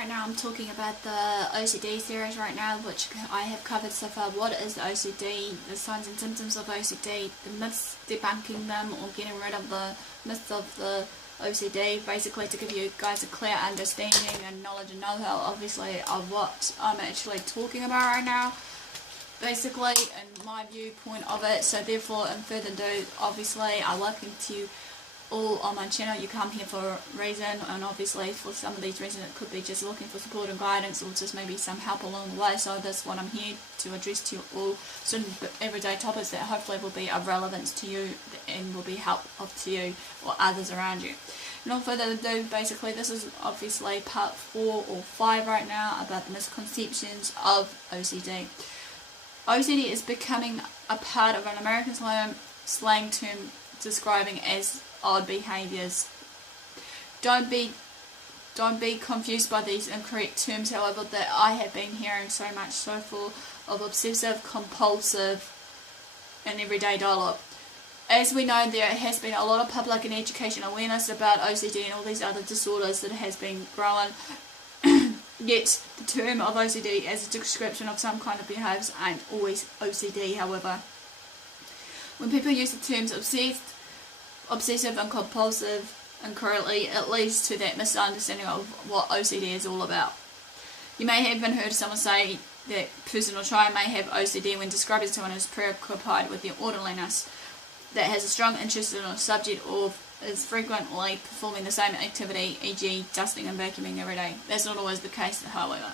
right now I'm talking about the OCD series right now, which I have covered so far. What is OCD, the signs and symptoms of OCD, the myths, debunking them or getting rid of the myths of the OCD, basically to give you guys a clear understanding and knowledge and know-how, obviously, of what I'm actually talking about right now, basically, and my viewpoint of it. So therefore, in further ado, obviously, I welcome to you all on my channel. You come here for a reason, and obviously for some of these reasons it could be just looking for support and guidance, or just maybe some help along the way. So that's what I'm here to address to you all, certain everyday topics that hopefully will be of relevance to you and will be helpful to you or others around you. No further ado, basically this is obviously part 4 or 5 right now about the misconceptions of OCD. OCD is becoming a part of an American slang term describing as odd behaviours. Don't be confused by these incorrect terms, however, that I have been hearing so much so full of obsessive, compulsive and everyday dialogue. As we know, there has been a lot of public and education awareness about OCD and all these other disorders that has been growing, yet the term of OCD as a description of some kind of behaviours ain't always OCD. However, when people use the terms obsessive and compulsive incorrectly, it leads to that misunderstanding of what OCD is all about. You may have even heard someone say that person or child may have OCD when describing someone as preoccupied with their orderliness, that has a strong interest in a subject, or is frequently performing the same activity, e.g. dusting and vacuuming every day. That's not always the case, however.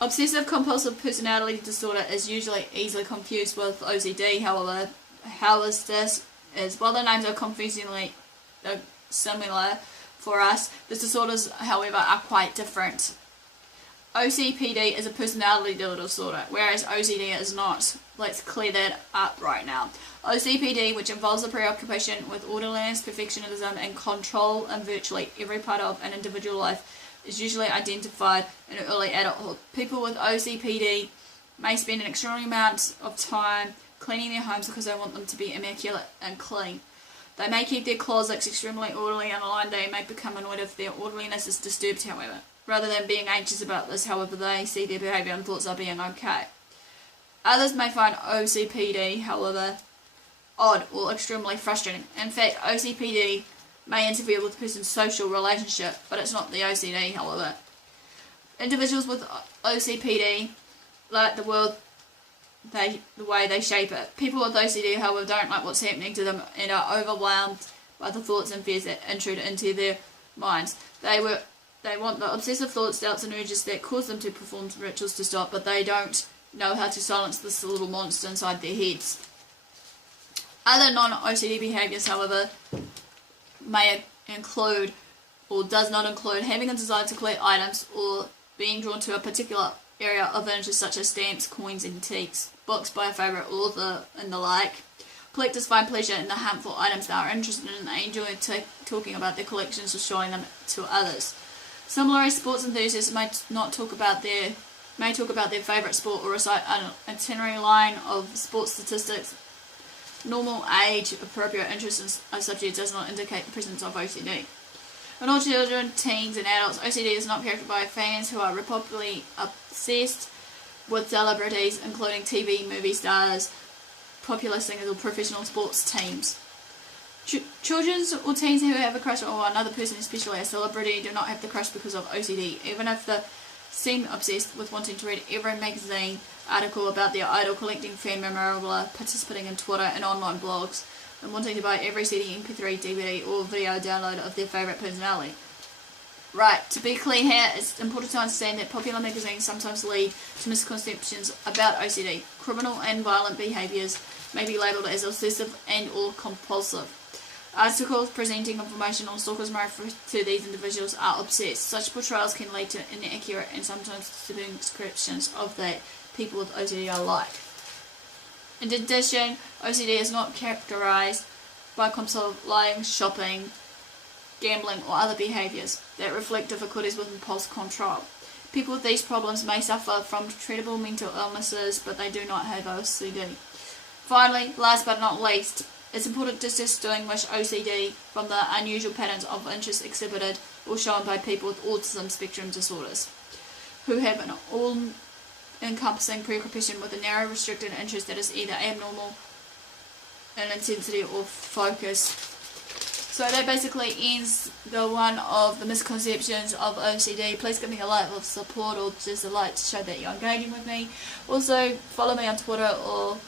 Obsessive compulsive personality disorder is usually easily confused with OCD. However, how is this? While the names are confusingly similar for us, the disorders, however, are quite different. OCPD is a personality disorder, whereas OCD is not. Let's clear that up right now. OCPD, which involves the preoccupation with orderliness, perfectionism, and control in virtually every part of an individual life, is usually identified in early adulthood. People with OCPD may spend an extraordinary amount of time cleaning their homes because they want them to be immaculate and clean. They may keep their closets extremely orderly and aligned. They may become annoyed if their orderliness is disturbed, however. Rather than being anxious about this, however, they see their behaviour and thoughts are being okay. Others may find OCPD, however, odd or extremely frustrating. In fact, OCPD may interfere with a person's social relationship, but it's not the OCD, however. Individuals with OCPD like the world the way they shape it. People with OCD, however, don't like what's happening to them and are overwhelmed by the thoughts and fears that intrude into their minds. They want the obsessive thoughts, doubts and urges that cause them to perform rituals to stop, but they don't know how to silence this little monster inside their heads. Other non-OCD behaviours, however, may include or does not include having a desire to collect items or being drawn to a particular area of interest such as stamps, coins, antiques, books by a favourite author and the like. Collectors find pleasure in the harmful items they are interested in and they enjoy talking about their collections or showing them to others. Similarly, sports enthusiasts may talk about their favourite sport or recite an itinerary line of sports statistics. Normal age, appropriate interest in a subject does not indicate the presence of OCD. In all children, teens and adults, OCD is not characterized by fans who are reportedly obsessed with celebrities, including TV, movie stars, popular singers or professional sports teams. Children or teens who have a crush on another person, especially a celebrity, do not have the crush because of OCD, even if they seem obsessed with wanting to read every magazine article about their idol, collecting fan memorabilia, participating in Twitter and online blogs, and wanting to buy every CD, MP3, DVD or video download of their favourite personality. Right, to be clear here, it's important to understand that popular magazines sometimes lead to misconceptions about OCD. Criminal and violent behaviours may be labelled as obsessive and or compulsive. Articles presenting information on stalkers may refer to these individuals are obsessed. Such portrayals can lead to inaccurate and sometimes disturbing descriptions of that people with OCD are like. In addition, OCD is not characterised by compulsive lying, shopping, gambling or other behaviours that reflect difficulties with impulse control. People with these problems may suffer from treatable mental illnesses, but they do not have OCD. Finally, last but not least, it's important to distinguish OCD from the unusual patterns of interest exhibited or shown by people with autism spectrum disorders, who have an all-encompassing preoccupation with a narrow restricted interest that is either abnormal in intensity or focus. So that basically ends the one of the misconceptions of OCD. Please give me a like of support or just a like to show that you're engaging with me. Also follow me on Twitter or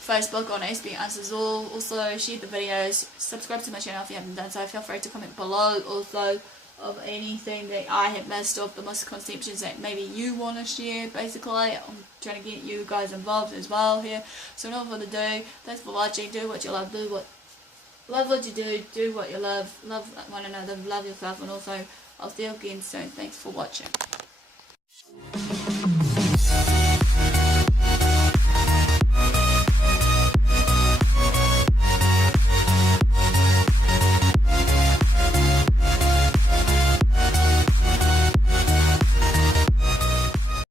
Facebook on AspieAnswersAll. Also share the videos, subscribe to my channel if you haven't done so. Feel free to comment below also of anything that I have missed, of the misconceptions that maybe you want to share. Basically I'm trying to get you guys involved as well here. So without further ado, thanks for watching. Do what you love, love what you do what you love one another, love yourself, and also I'll see you again soon. Thanks for watching.